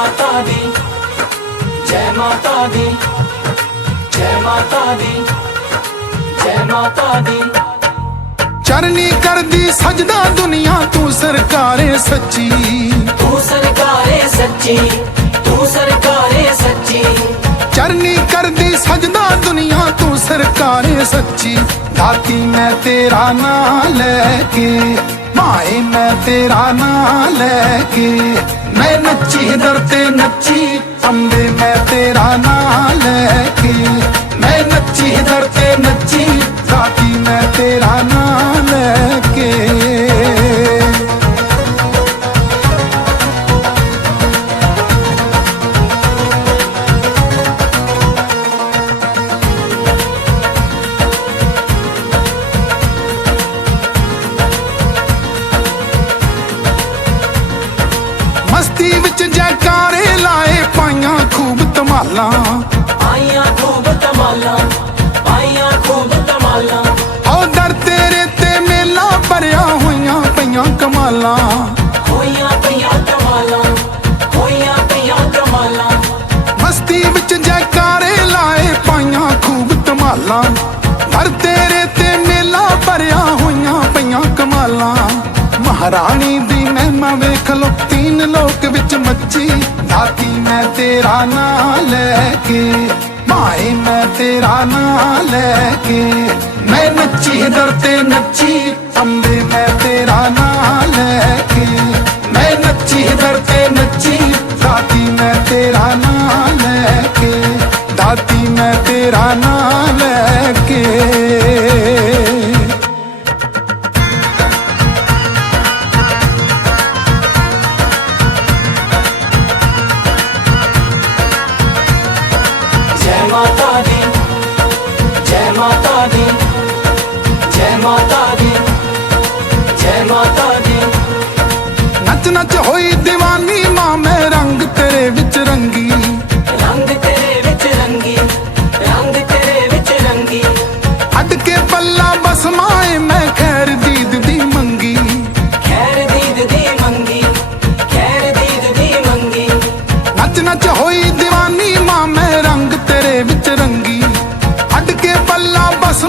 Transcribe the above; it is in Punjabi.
ਮਾਤਾ ਦੀ। ਜੈ ਮਾਤਾ ਦੀ। ਜੈ ਮਾਤਾ ਦੀ। ਜੈ ਮਾਤਾ ਦੀ। ਚਰਨੀ ਕਰਦੀ ਸਜਦਾ ਦੁਨੀਆ ਤੂੰ ਸਰਕਾਰੇ ਸੱਚੀ। ਤੂੰ ਸਰਕਾਰੇ ਸੱਚੀ ਤੂੰ ਸਰਕਾਰੇ ਸੱਚੀ। ਚਰਨੀ ਕਰਦੀ ਸਜਦਾ ਦੁਨੀਆ ਤੂੰ ਸਰਕਾਰੇ ਸੱਚੀ। ਦਾਤੀ ਮੈਂ ਤੇਰਾ ਨਾਂ ਲੈ ਕੇ ਮਾਏ ਮੈਂ ਤੇਰਾ ਨਾਂ ਲੈ ਕੇ ਮੈਂ ਨੱਚੀ ਦਰ ਤੇ ਨੱਚੀ ਦਾਤੀ ਮੈਂ ਤੇਰਾ ਨਾਂ ਲੈ ਕੇ। ਮਸਤੀ ਵਿੱਚ ਜੈਕਾਰੇ ਲਾਏ ਪਾਈਆਂ ਖੂਬ ਧਮਾਲਾਂ। ਆਈਆਂ ਮਹਾਰਾਣੀ ਦੀ ਮਹਿਮਾ ਵੇਖ ਲੋ ਤੀਨ ਲੋਕ ਵਿੱਚ ਮੱਚੀ ਦਾਤੀ ਮੈਂ ਤੇਰਾ ਨਾਂ ਲੈ ਕੇ, ਮਾਏ ਮੈਂ ਤੇਰਾ ਨਾਂ ਲੈ ਕੇ। ਮੈਂ ਨੱਚੀ ਦਰ ਤੇ ਨੱਚੀ, ਅੰਬੇ ਮੈਂ ਤੇਰਾ ਨਾਂ ਲੈ ਕੇ। ਮੈਂ ਨੱਚੀ ਦਰ ਤੇ ਨੱਚੀ ਦਾਤੀ ਮੈਂ ਤੇਰਾ ਨਾਂ ਲੈ ਕੇ। ਦਾਤੀ ਮੈਂ ਤੇਰਾ ਨਾਂ ਮਾਤਾ ਦੀ। ਜੈ ਮਾਤਾ ਦੀ। ਨੱਚ ਨੱਚ ਹੋਈ دیਵਾਨੀ ਮਾਂ ਮੈਂ ਰੰਗ ਤੇਰੇ ਵਿੱਚ ਰੰਗੀ। ਰੰਗ ਤੇਰੇ ਵਿੱਚ ਰੰਗੀ ਰੰਗ ਤੇਰੇ ਵਿੱਚ ਰੰਗੀ। ਅੱਡ ਕੇ ਪੱਲਾ ਬਸ ਮਾਏ